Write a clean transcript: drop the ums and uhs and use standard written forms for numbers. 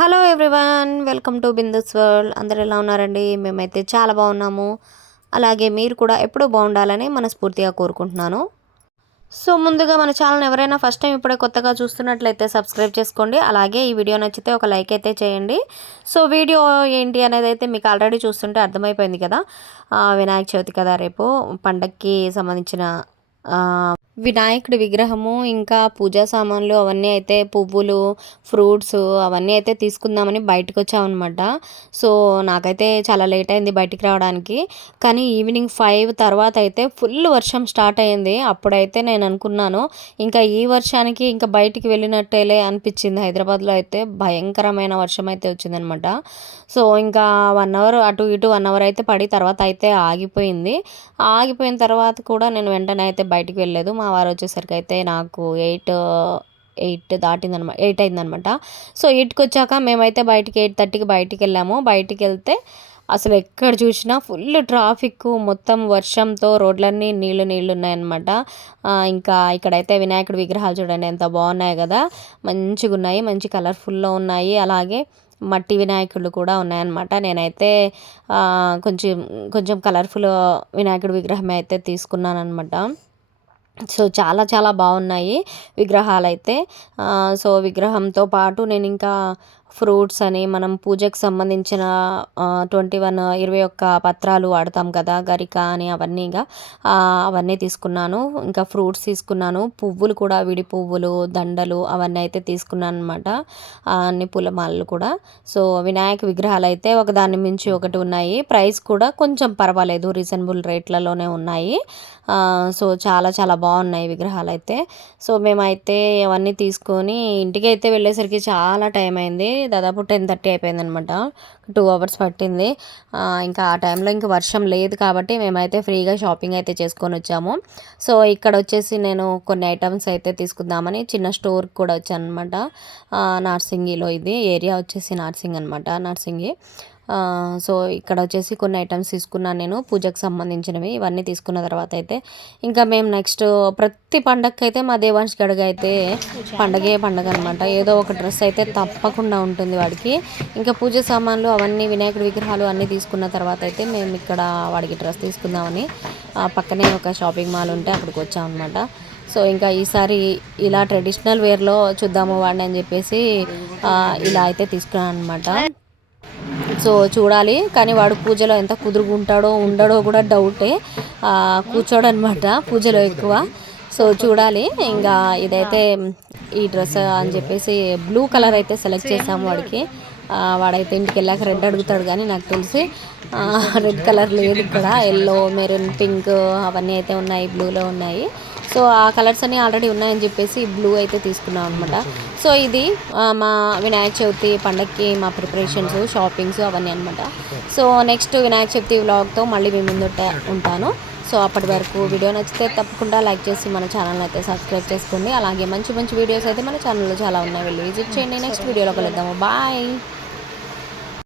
Hello everyone, welcome to Bindu's world. అందరు ఎలా ఉన్నారండి? మేమైతే చాలా బాగున్నాము. అలాగే మీరు కూడా ఎప్పుడూ బాగుండాలని మనస్ఫూర్తిగా కోరుకుంటున్నాను. సో ముందుగా మన ఛానల్ ఎవరైనా ఫస్ట్ టైం ఇప్పుడే కొత్తగా చూస్తున్నట్లయితే సబ్స్క్రైబ్ చేసుకోండి. అలాగే ఈ వీడియో నచ్చితే ఒక లైక్ అయితే చేయండి. సో వీడియో ఏంటి అనేది అయితే మీకు ఆల్రెడీ చూస్తుంటే అర్థమైపోయింది కదా. వినాయక చవితి కదా, రేపు పండగకి సంబంధించిన వినాయకుడి విగ్రహము, ఇంకా పూజా సామాన్లు అవన్నీ అయితే పువ్వులు, ఫ్రూట్స్ అవన్నీ అయితే తీసుకుందామని బయటకు వచ్చామన్నమాట. సో నాకైతే చాలా లేట్ అయింది బయటికి రావడానికి. కానీ ఈవినింగ్ 5 తర్వాత అయితే ఫుల్ వర్షం స్టార్ట్ అయ్యింది. అప్పుడైతే నేను అనుకున్నాను ఇంకా ఈ వర్షానికి ఇంకా బయటికి వెళ్ళినట్టేలే అనిపించింది. హైదరాబాద్లో అయితే భయంకరమైన వర్షం అయితే వచ్చిందనమాట. సో ఇంకా 1 అవర్ అటు ఇటు 1 అవర్ అయితే పడి తర్వాత అయితే ఆగిపోయింది. ఆగిపోయిన తర్వాత కూడా నేను వెంటనే అయితే బయటికి వెళ్ళలేదు. మా వారు వచ్చేసరికి అయితే నాకు 8 దాటిందనమాట, 8 అయిందనమాట. సో 8కి వచ్చాక మేమైతే బయటికి 8:30కి బయటికి వెళ్ళాము. బయటికి వెళ్తే అసలు ఎక్కడ చూసినా ఫుల్ ట్రాఫిక్, మొత్తం వర్షంతో రోడ్లన్నీ నీళ్ళు నీళ్ళు ఉన్నాయన్నమాట. ఇంకా ఇక్కడైతే వినాయకుడి విగ్రహాలు చూడండి ఎంత బాగున్నాయి కదా, మంచిగా ఉన్నాయి, మంచి కలర్ఫుల్లో ఉన్నాయి. అలాగే మట్టి వినాయకుడు కూడా ఉన్నాయన్నమాట. నేనైతే కొంచెం కొంచెం కలర్ఫుల్ వినాయకుడి విగ్రహం అయితే తీసుకున్నాను అనమాట. సో చాలా చాలా బాగున్నాయి విగ్రహాలైతే. సో విగ్రహంతో పాటు నేను ఇంకా ఫ్రూట్స్ అని మనం పూజకు సంబంధించిన 21 పత్రాలు వాడతాం కదా, గరిక అని అవన్నీ తీసుకున్నాను. ఇంకా ఫ్రూట్స్ తీసుకున్నాను, పువ్వులు కూడా, విడి పువ్వులు, దండలు అవన్నీ అయితే తీసుకున్నాను అనమాట. అన్ని పూలమాలలు కూడా. సో వినాయక విగ్రహాలు అయితే ఒకదాన్ని మించి ఒకటి ఉన్నాయి. ప్రైస్ కూడా కొంచెం పర్వాలేదు, రీజనబుల్ రేట్లలోనే ఉన్నాయి. సో చాలా చాలా బాగున్నాయి విగ్రహాలు అయితే. సో మేమైతే అవన్నీ తీసుకొని ఇంటికి అయితే వెళ్ళేసరికి చాలా టైం అయింది. దాదాపు 10:30 అయిపోయింది అనమాట. 2 అవర్స్ పట్టింది. ఇంకా ఆ టైంలో ఇంకా వర్షం లేదు కాబట్టి మేమైతే ఫ్రీగా షాపింగ్ అయితే చేసుకొని వచ్చాము. సో ఇక్కడ వచ్చేసి నేను కొన్ని ఐటమ్స్ అయితే తీసుకుందామని చిన్న స్టోర్కి కూడా వచ్చాను అనమాట. నార్సింగిలో, ఇది ఏరియా వచ్చేసి నార్సింగ్ అనమాట, నార్సింగి. సో ఇక్కడ వచ్చేసి కొన్ని ఐటమ్స్ తీసుకున్నాను నేను పూజకు సంబంధించినవి. ఇవన్నీ తీసుకున్న తర్వాత అయితే ఇంకా మేము నెక్స్ట్ ప్రతి పండగకి అయితే మా దేవాంశ్ గడగ అయితే పండగే పండగ అనమాట. ఏదో ఒక డ్రెస్ అయితే తప్పకుండా ఉంటుంది వాడికి. ఇంకా పూజ సామాన్లు అవన్నీ, వినాయకుడి విగ్రహాలు అన్నీ తీసుకున్న తర్వాత అయితే మేము ఇక్కడ వాడికి డ్రెస్ తీసుకుందామని పక్కనే ఒక షాపింగ్ మాల్ ఉంటే అక్కడికి వచ్చామన్నమాట. సో ఇంకా ఈసారి ఇలా ట్రెడిషనల్ వేర్లో చూద్దాము వాడిని అని చెప్పేసి ఇలా అయితే తీసుకున్నాను అనమాట. సో చూడాలి, కానీ వాడు పూజలో ఎంత కుదురుకుంటాడో ఉండడో కూడా డౌటే. కూర్చోడనమాట పూజలో ఎక్కువ. సో చూడాలి. ఇంకా ఇదైతే ఈ డ్రెస్ అని చెప్పేసి బ్లూ కలర్ అయితే సెలెక్ట్ చేసాము వాడికి. వాడైతే ఇంటికి వెళ్ళాక రెడ్ అడుగుతాడు, కానీ నాకు తెలిసి రెడ్ కలర్ లేదు ఇక్కడ. ఎల్లో, మెరూన్, పింక్ అవన్నీ అయితే ఉన్నాయి, బ్లూలో ఉన్నాయి. సో ఆ కలర్స్ అన్నీ ఆల్రెడీ ఉన్నాయని చెప్పేసి బ్లూ అయితే తీసుకున్నాం అనమాట. సో ఇది మా వినాయక చవితి పండగకి మా ప్రిపరేషన్స్, షాపింగ్స్ అవన్నీ అనమాట. సో నెక్స్ట్ వినాయక చవితి వ్లాగ్తో మళ్ళీ మీ ముందు ఉంటాను. సో అప్పటి వరకు వీడియో నచ్చితే తప్పకుండా లైక్ చేసి మన ఛానల్ అయితే సబ్స్క్రైబ్ చేసుకోండి. అలాగే మంచి మంచి వీడియోస్ అయితే మన ఛానల్లో చాలా ఉన్నాయి, వెళ్ళి విజిట్ చేయండి. నెక్స్ట్ వీడియోలో కలుద్దాము. బాయ్.